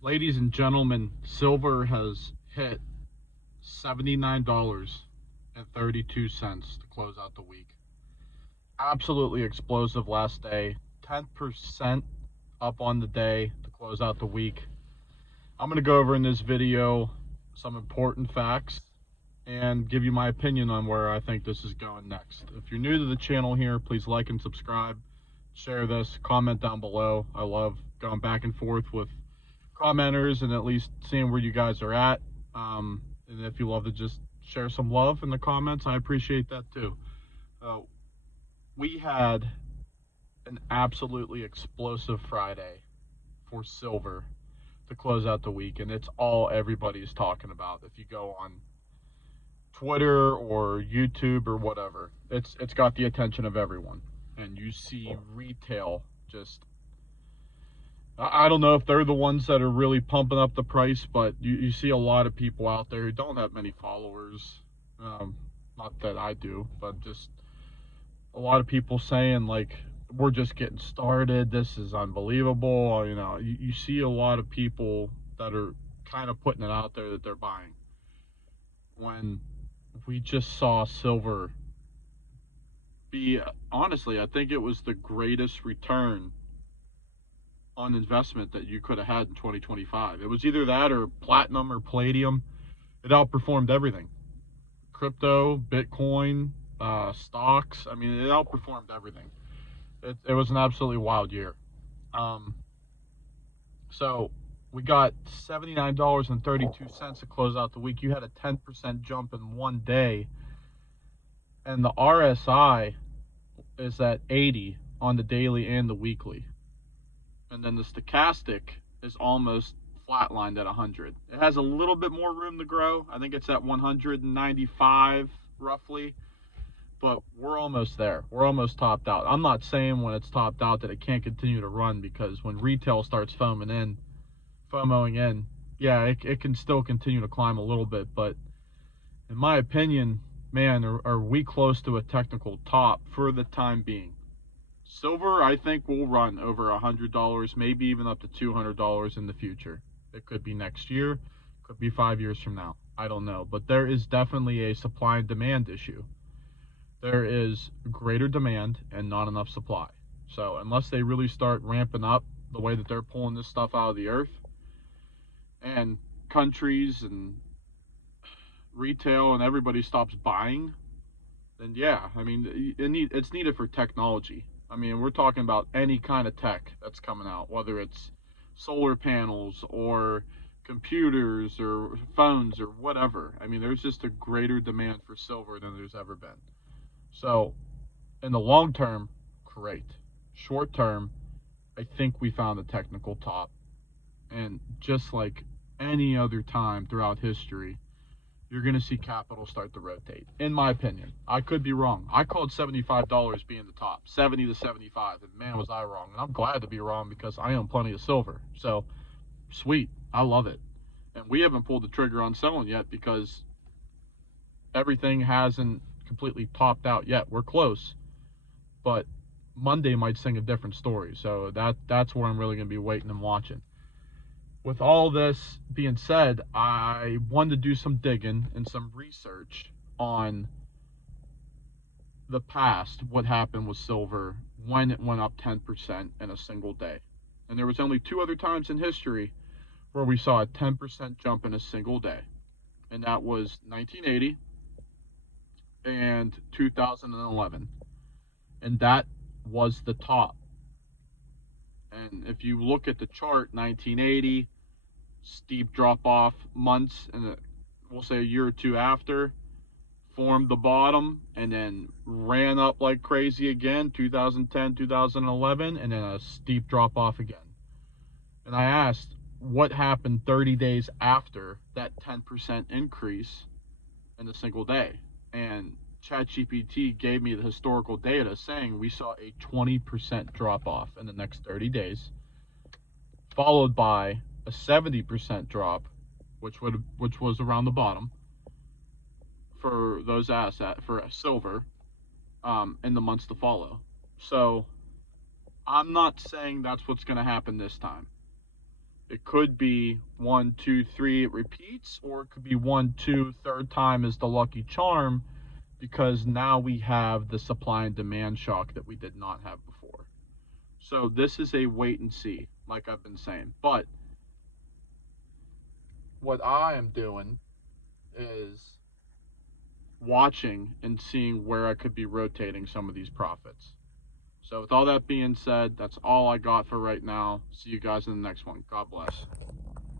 Ladies and gentlemen, silver has hit $79.32 to close out the week. Absolutely explosive last day. 10% up on the day to close out the week. I'm going to go over in this video some important facts and give you my opinion on where I think this is going next. If you're new to the channel here, please like and subscribe. Share this, comment down below. I love going back and forth with commenters and at least seeing where you guys are at. And if you love to just share some love in the comments, I appreciate that too. Uh, we had an absolutely explosive Friday for silver to close out the week, and it's all everybody's talking about. If you go on Twitter or YouTube or whatever, it's got the attention of everyone, and you see retail just. I don't know if they're the ones that are really pumping up the price, but you see a lot of people out there who don't have many followers. Not that I do, but just a lot of people saying, like, we're just getting started. This is unbelievable. You see a lot of people that are kind of putting it out there that they're buying. When we just saw silver be, honestly, I think it was the greatest return on investment that you could have had in 2025. It was either that or platinum or palladium. It outperformed everything. Crypto, Bitcoin, stocks. I mean, it outperformed everything. It was an absolutely wild year. Um, so we got $79.32 to close out the week. You had a 10% jump in one day, and the RSI is at 80 on the daily and the weekly. And then the stochastic is almost flatlined at 100. It has a little bit more room to grow. I think it's at 195 roughly, but we're almost there. We're almost topped out. I'm not saying when it's topped out that it can't continue to run, because when retail starts FOMOing in, yeah, it can still continue to climb a little bit. But in my opinion, man, are we close to a technical top for the time being? Silver, I think, will run over $100, maybe even up to $200 in the future. It could be next year, could be 5 years from now. I don't know. But there is definitely a supply and demand issue. There is greater demand and not enough supply. So unless they really start ramping up the way that they're pulling this stuff out of the earth, and countries and retail and everybody stops buying, then yeah, I mean, it's needed for technology. I mean, we're talking about any kind of tech that's coming out, whether it's solar panels or computers or phones or whatever. I mean, there's just a greater demand for silver than there's ever been. So, in the long term, great. Short term, I think we found the technical top. And just like any other time throughout history, you're going to see capital start to rotate, in my opinion. I could be wrong. I called $75 being the top, 70 to 75, and man, was I wrong. And I'm glad to be wrong, because I own plenty of silver. So, sweet. I love it. And we haven't pulled the trigger on selling yet, because everything hasn't completely topped out yet. We're close, but Monday might sing a different story. So that's where I'm really going to be waiting and watching. With all this being said, I wanted to do some digging and some research on the past, what happened with silver when it went up 10% in a single day. And there was only two other times in history where we saw a 10% jump in a single day. And that was 1980 and 2011. And that was the top. And if you look at the chart, 1980, steep drop off months, and we'll say a year or two after, formed the bottom, and then ran up like crazy again, 2010, 2011, and then a steep drop off again. And I asked, what happened 30 days after that 10% increase in a single day? And ChatGPT gave me the historical data saying we saw a 20% drop off in the next 30 days, followed by a 70% drop, which was around the bottom for those assets for silver, in the months to follow. So I'm not saying that's what's going to happen this time. It could be 1, 2, 3, it repeats, or it could be 1, 2, third time is the lucky charm, because now we have the supply and demand shock that we did not have before. So this is a wait and see, like I've been saying. But what I am doing is watching and seeing where I could be rotating some of these profits. So with all that being said, that's all I got for right now. See you guys in the next one. God bless.